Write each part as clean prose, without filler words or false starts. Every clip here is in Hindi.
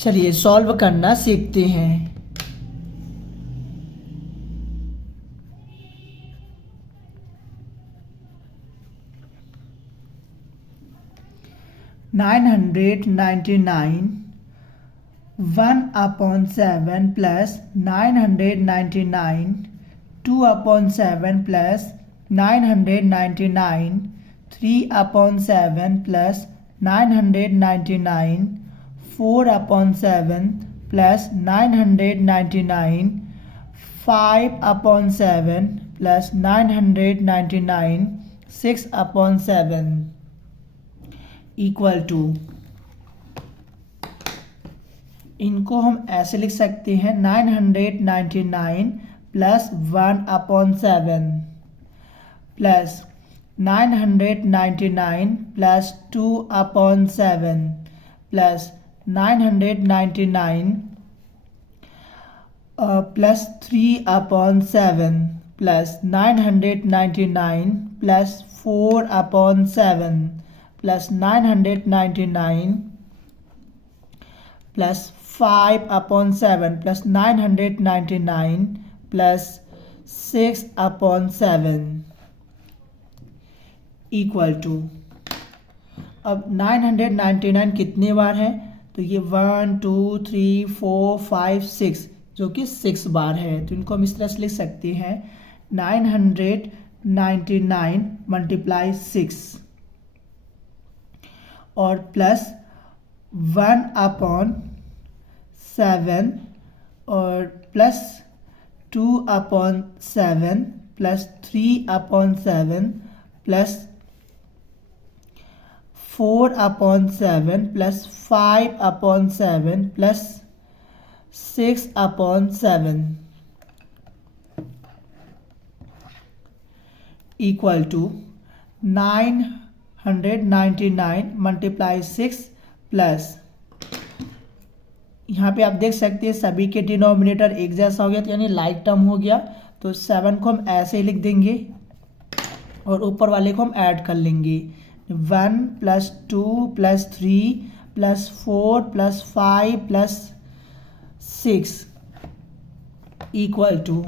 चलिए सॉल्व करना सीखते हैं। $999 1/7 plus 999 2/7 plus 999 3/7 plus 999 4/7 plus 999 5/7 plus 999 6/7 equal to, इनको हम ऐसे लिख सकते हैं 999 plus 1/7 plus 999 plus 2/7 plus 999 plus 3/7 plus 999 plus 4/7 plus 999 plus 5/7 plus 999 plus 6/7 equal to, अब 999 कितने बार है, तो ये 1 2 3 4 5 6 जो कि 6 बार है। तो इनको हम इस तरह से लिख सकते हैं 999 मल्टीप्लाई 6 और प्लस 1/7 और plus 2/7 plus 3/7 plus 4/7 plus 5/7 plus 6/7 equal to 999 multiply 6 plus, यहाँ पे आप देख सकते हैं सभी के डिनोमिनेटर एक जैसा हो गया, तो यानी लाइक टर्म हो गया। तो 7 को हम ऐसे ही लिख देंगे और ऊपर वाले को हम ऐड कर लेंगे 1 plus 2 plus 3 plus 4 plus 5 plus 6 equal to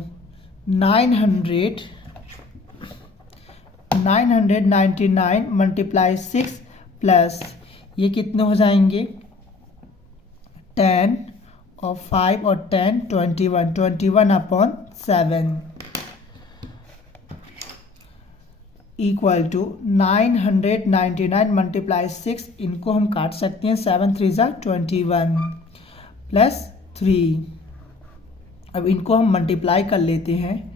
999 multiply 6 plus ये कितने हो जाएंगे 10 और 5 और 10 21/7 इक्वल टू 999 मल्टीप्लाई 6, इनको हम काट सकते हैं 7 3 21 प्लस 3। अब इनको हम मल्टीप्लाई कर लेते हैं,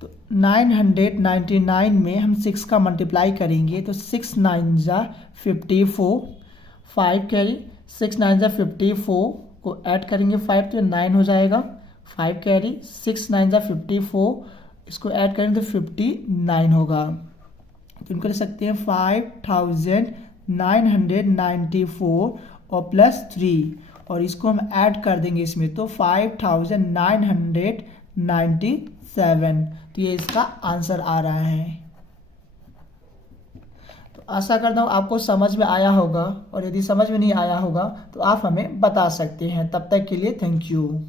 तो 999 में हम 6 का मल्टीप्लाई करेंगे तो 6 9 54 5 कैरी 6 9 54 को ऐड करेंगे 5 तो 9 हो जाएगा 5 कैरी 6 9 54 इसको ऐड करेंगे तो 59 होगा। तो इनको लिख सकते हैं 5994 और प्लस 3 और इसको हम ऐड कर देंगे इसमें तो 5997। तो ये इसका आंसर आ रहा है। तो आशा करता हूँ आपको समझ में आया होगा और यदि समझ में नहीं आया होगा तो आप हमें बता सकते हैं। तब तक के लिए थैंक यू।